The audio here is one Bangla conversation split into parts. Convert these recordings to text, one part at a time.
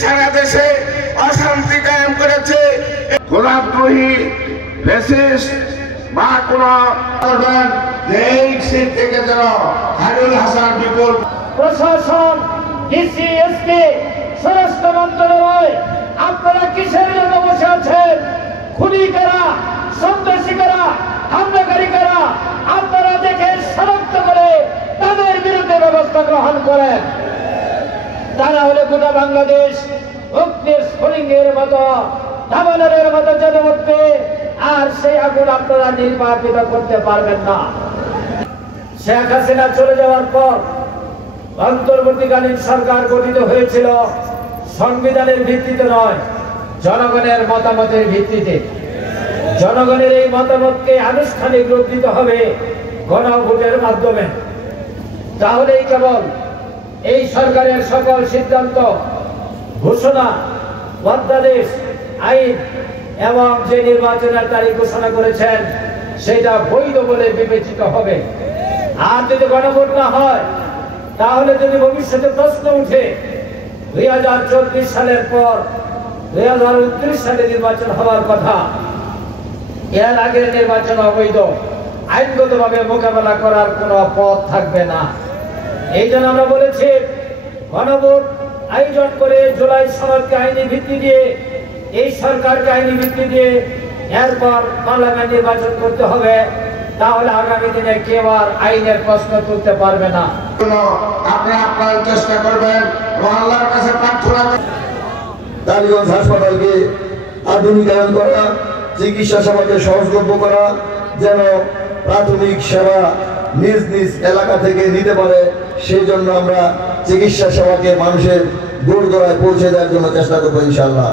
সারা দেশে অশান্তি কায়েম করেছে গোলাপদ্রোহী ফ্যাসিস্ট বা কোন সিট থেকে যেন খায়রুল হাসান বিপুল প্রশাসন ডিসি এসপি স্বরাষ্ট্র মন্ত্রণালয় আপনারা কিসের জন্য বসে আছেন? খুনি কারা, সন্ত্রাসী কারা, হামলাকারী কারা আপনারা দেখে শনাক্ত করে তাদের বিরুদ্ধে ব্যবস্থা গ্রহণ করেন। তারা হলে গোটা বাংলাদেশ অগ্নির স্ফুলিঙ্গের মতো দাবানলের মতো জ্বলে উঠবে, আর সেই আগুন আপনারা নির্বাপিত করতে পারবেন না। শেখ হাসিনা চলে যাওয়ার পর অন্তর্বর্তীকালীন সরকার গঠিত হয়েছিল সংবিধানের ভিত্তিতে নয়, জনগণের মতামতের ভিত্তিতে। জনগণের এই মতামতকে আনুষ্ঠানিক রূপ দিতে হবে গণভোটের মাধ্যমে। তাহলেই কেবল এই সরকারের সকল সিদ্ধান্ত, ঘোষণা, অধ্যাদেশ, আইন এবং যে নির্বাচনের তারিখ ঘোষণা করেছেন সেটা বৈধ বলে বিবেচিত হবে। আর যদি গণভোট না হয়, তাহলে যদি ভবিষ্যতে প্রশ্ন উঠে 2024 সালের পর 2029 সালে নির্বাচন হওয়ার কথা, এর আগের নির্বাচন অবৈধ, আইনগতভাবে মোকাবেলা করার কোনো পথ থাকবে না। এই জন্য আমরা বলেছি গণভোট আয়োজন করে জুলাই সনদকে আইনি ভিত্তি দিয়ে, এই সরকারকে আইনি ভিত্তি দিয়ে এরপর পার্লামেন্ট নির্বাচন করতে হবে। তাহলে আগামী দিনে কেউ আর আইনের প্রশ্ন তুলতে পারবে না। আপনারা আপনার চেষ্টা করবেন, আল্লাহর কাছে প্রার্থনা করবেন টালিগঞ্জ হাসপাতালকে আধুনিকায়ন করা, চিকিৎসা সেবাকে সহজলভ্য করা, যেন প্রাথমিক সেবা নিজ নিজ এলাকা থেকে নিতে পারে, সেই জন্য আমরা চিকিৎসা সেবাকে মানুষের দূরদূরায় পৌঁছে দেওয়ার জন্য চেষ্টা করবো ইনশাআল্লাহ।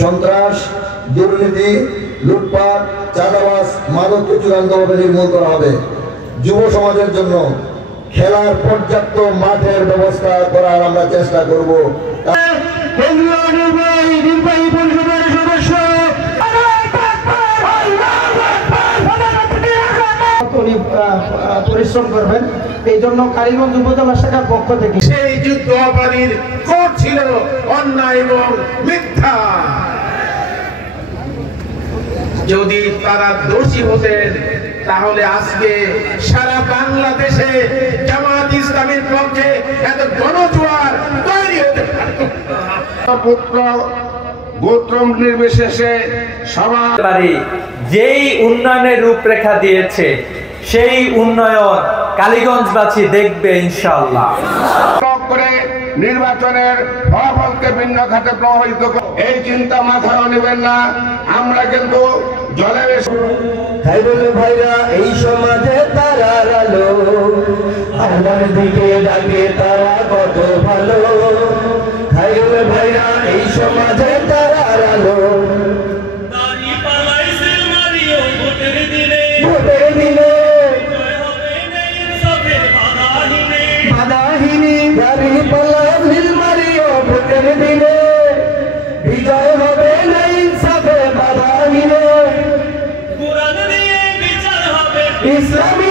সন্ত্রাস, দুর্নীতি, লুটপাট, চাঁদাবাজ, মাদককে চূড়ান্তভাবে নির্মূল করা হবে। যুব সমাজের জন্য খেলার পর্যাপ্ত মাঠের ব্যবস্থা করার আমরা চেষ্টা করব। নির্বাহী পরিষদের সদস্য পরিশ্রম করবেন, এই জন্য কালীগঞ্জ উপজেলা শাখার পক্ষ থেকে সেই যুদ্ধ অপরাধীর কোড ছিল অন্যায় এবং মিথ্যা। যদি তারা দোষী হতেন তাহলে আজকে সারা বাংলাদেশে জামাত ইসলামের পক্ষে এত গণজোয়ার তৈরি হতে পারত। পুত্র গোত্র নির্বিশেষে সবার যেই উন্নয়নের রূপরেখা দিয়েছে সেই উন্নয়ন কালীগঞ্জবাসী দেখবে ইনশাআল্লাহ। করে নির্বাচনের ফলাফলকে ভিন্ন খাতে প্রভাবিত এই চিন্তা মাথায় নেবেন না। আমরা কিন্তু জলের ভাইরা এই সমাজে তারার আলো, আল্লাহর দিকে ডাকে তারা কত ভালো। খাইরুল ভাইরা এই সমাজে তারার আলো, ভোটের দিনে বাধাহীনি গাড়ি পালা ভিল মারিও, ভোটের দিনে বিজয় হবে না ইনসাফে বাধাহীনে। ইসলামী